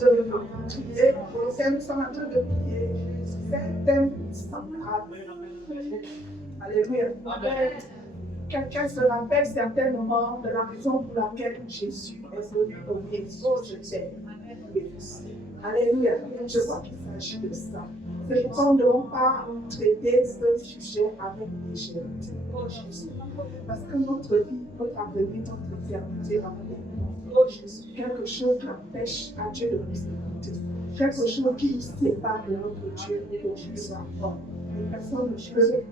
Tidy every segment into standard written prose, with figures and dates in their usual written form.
de prier, pour lequel nous sommes en train de prier, c'est un thème central. Alléluia. Quelqu'un se rappelle certainement de la raison pour laquelle Jésus est venu au monde de terre. Alléluia. Je crois qu'il s'agit de ça. C'est pourquoi nous ne devons pas traiter ce sujet avec légèreté. Parce que notre vie, notre avenir, notre éternité va venir. Quelque chose qui empêche à Dieu de nous écouter. Quelque chose qui nous sépare de notre Dieu et de Jésus. Les personnes ne peuvent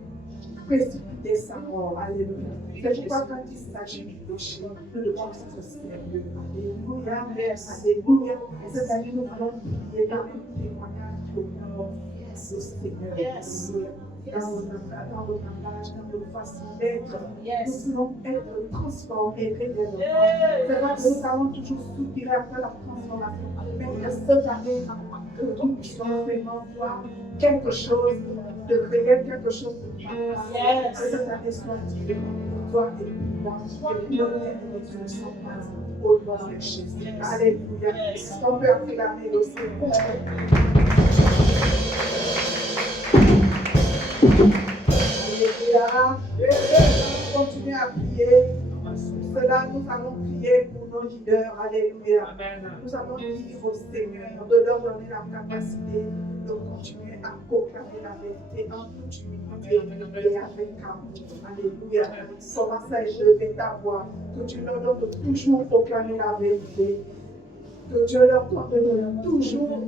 précipiter sa mort. Alléluia. C'est pourquoi quand il s'agit du péché, nous devons être sérieux. Alléluia. Alléluia. Cette année, nous allons prier dans un témoignage pour le Seigneur. Alléluia. Dans notre langage, dans notre façon d'être, nous voulons être transformés réellement. C'est vrai que nous allons toujours soupirer après la transformation. Mais il y a cette année que nous puissions vraiment voir quelque chose de réel, quelque chose de vrai. Que cette année soit différente pour toi et pour moi. Et pour nous ne sommes pas au nom de Jésus. Alléluia. On peut acclamer le Seigneur. Alléluia. Nous allons continuer à prier. Pour cela, nous allons prier pour nos leaders. Alléluia. Nous allons dire au Seigneur de leur donner la capacité de continuer à proclamer la vérité en toute humilité et avec amour. Alléluia. Commence à élever ta voix. Que tu leur donnes de toujours proclamer la vérité. Que Dieu leur donne de toujours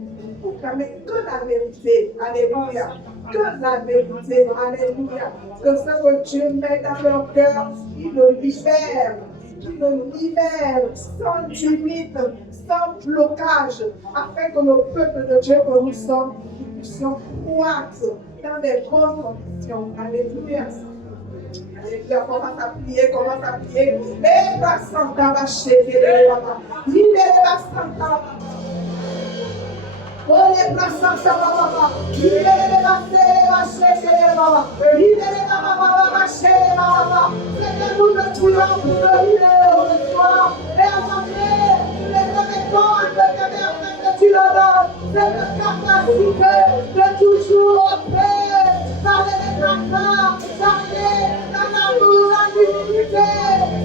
proclamer que la vérité. Alléluia. Que la vérité. Alléluia. Que ce que Dieu met dans leur cœur, il le libère. Il le libère sans limite, sans blocage, afin que le peuple de Dieu que nous sommes, nous puissions croître dans des bonnes conditions. Alléluia. Alléluia, commence à prier, commence à prier. Et la Santa va chérir les baba. Libérez la Santa. Oh, les la Santa baba. Libérez la chérir les baba. Libérez la baba, va chérir les baba. C'est que nous ne voulons plus le libérer ce soir. Et attendez, les remettons que tu leur donnes. Cette capacité de toujours opérer. Parler des tracas, parler dans l'amour, dans l'humilité,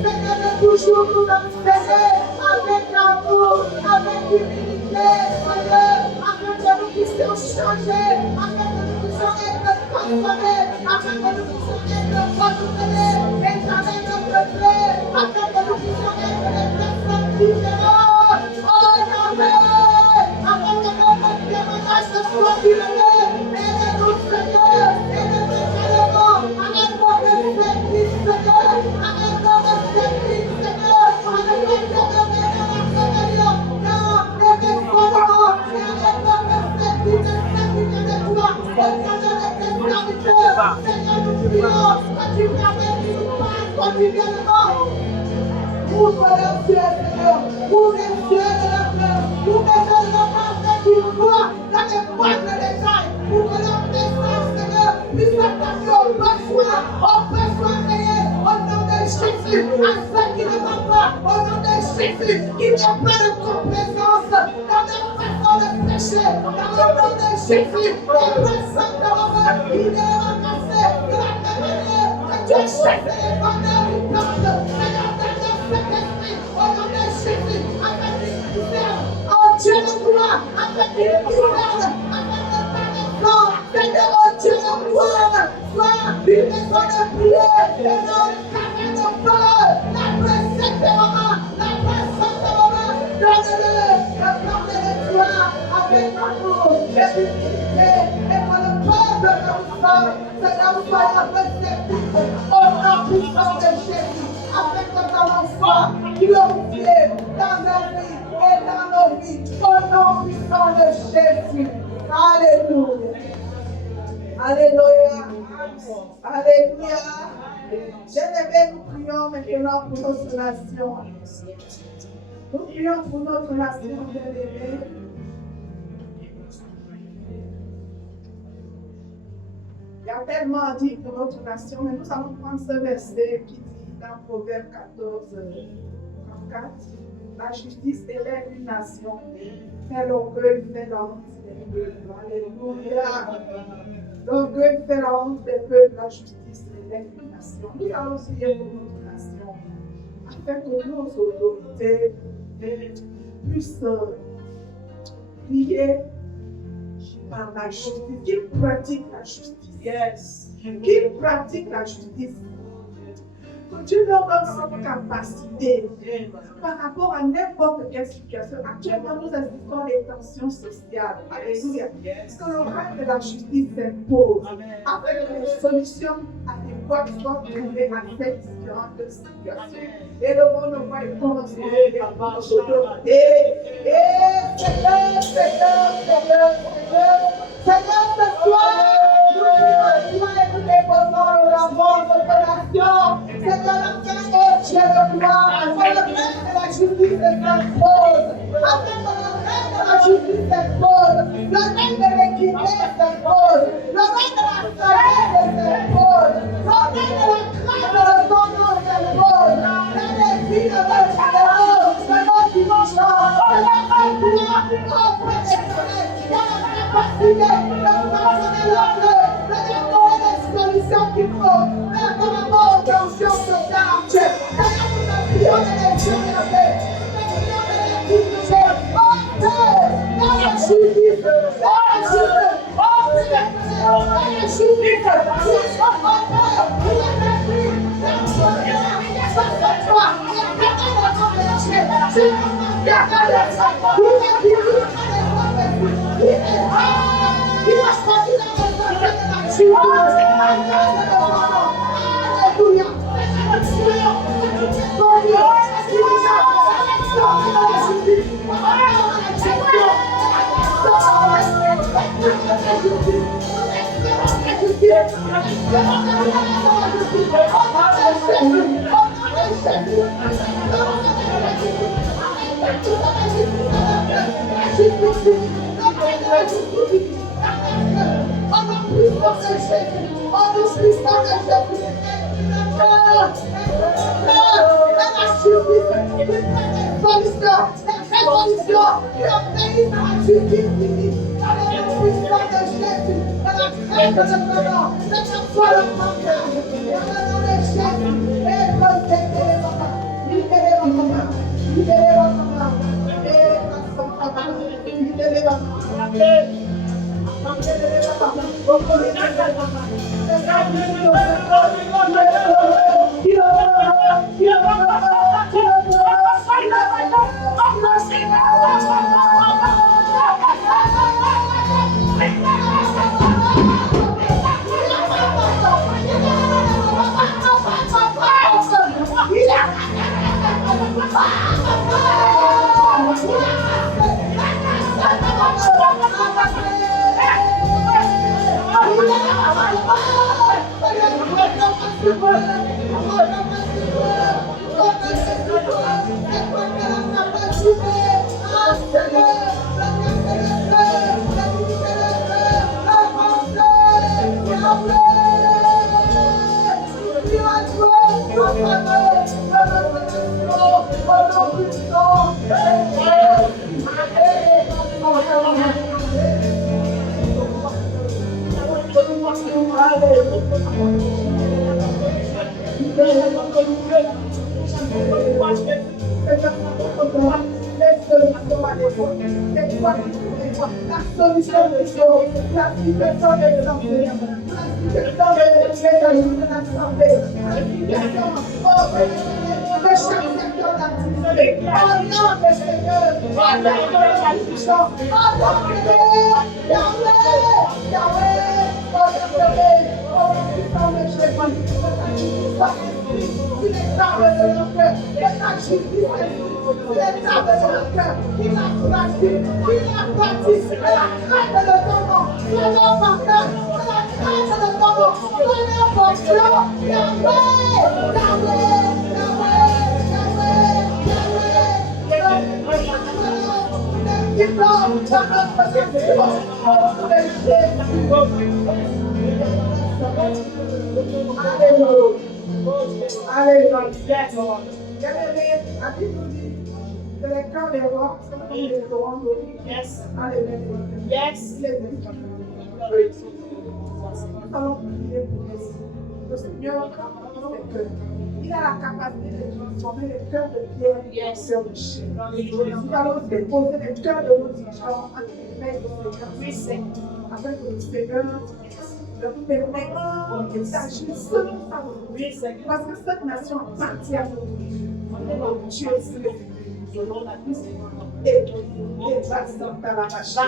Seigneur, de toujours nous observer avec amour, avec humilité, Seigneur, afin que nous puissions changer, afin que nous puissions être transformés, afin que nous puissions être renouvelés, étaler notre blé, afin que nous puissions être des personnes différentes. Oh, Yahweh, afin que notre témoignage soit différé, aidez-nous, Seigneur, aidez-nous. Ouvre leurs yeux, Seigneur. Ouvre les yeux de leur cœur. Ouvre les yeux de leur cœur qu'ils voient dans les moindres détails. Ouvre leur message, Seigneur. Puisse s'attaquer aux besoins réels. Au nom de Jésus, à ceux qui ne vont pas. Au nom de Jésus, qui n'y a pas de complaisance dans leur façon de pécher. Dans le nom de Jésus, les personnes de l'horreur, il est ramassé de la même manière que Dieu chasse les bonheurs du peuple. Au nom de Jésus, afin qu'il libère, oh Dieu de gloire, afin qu'il libère, afin de faire des corps, Seigneur, oh Dieu de gloire, sois une maison de prière, et non une cabane de parole, la précieuse de maman, la personne de maman, donne-le de toi, avec amour, et humilité, et pour le peuple que nous sommes, Seigneur, sois réceptif, au nom puissant de Jésus. Afin que ton nom soit glorifié dans nos vies et dans nos vies, au nom puissant de Jésus. Alléluia. Alléluia. Alléluia. Bien-aimés, nous prions maintenant pour notre nation. Nous prions pour notre nation, bien-aimés. Il y a tellement dit pour notre nation, mais nous allons prendre ce verset qui dit dans Proverbe 14, 34, La justice élève une nation. Fait l'orgueil, fait la honte des peuples. Alléluia. L'orgueil fait la honte des peuples. La justice élève une nation. Nous allons prier pour notre nation. Afin que nos autorités puissent prier par la justice. Qu'ils pratiquent la justice. Yes. Qu'ils pratiquent la justice. Que Dieu leur donne cette capacité par rapport à n'importe quelle situation. Actuellement, nous assistons à des tensions sociales. Alléluia. Que le règne de la justice s'impose afin que les solutions adéquates soient trouvées à ces différentes situations. Et le monde ne voit pas ensemble les autorités. Et Seigneur, ce soir, nous prions et nous déposons la voix de notre nation. Seigneur, afin que Dieu de gloire, afin que le règne de la justice s'impose, afin que le règne de la justice s'impose, le règne de l'équité s'impose, le règne de la sagesse s'impose, le règne de la crainte de ton nom s'impose, la défi de votre Seigneur, de notre dimanche, de la gloire, auprès des soleils, de la capacité de façonner leur cœur, de donner des solutions qu'il faut, même par rapport aux tensions sociales actuelles. Seigneur, nous te prions de les générer, nous te prions de les diriger, dans la justice, dans la justice, dans la justice, C'est le cœur des rois. Les rois. Yes. Alléluia. Yes. Nous allons prier pour Jésus. Le Seigneur transforme les cœurs. Il a la capacité de transformer les cœurs de pierre en cœurs de chair. Nous allons déposer les cœurs de nos dirigeants entre les mains du Seigneur. Afin que le Seigneur leur permette d'agir selon sa volonté. Parce que cette nation appartient à nous. Dieu selon la vie. Et va sortir la machine.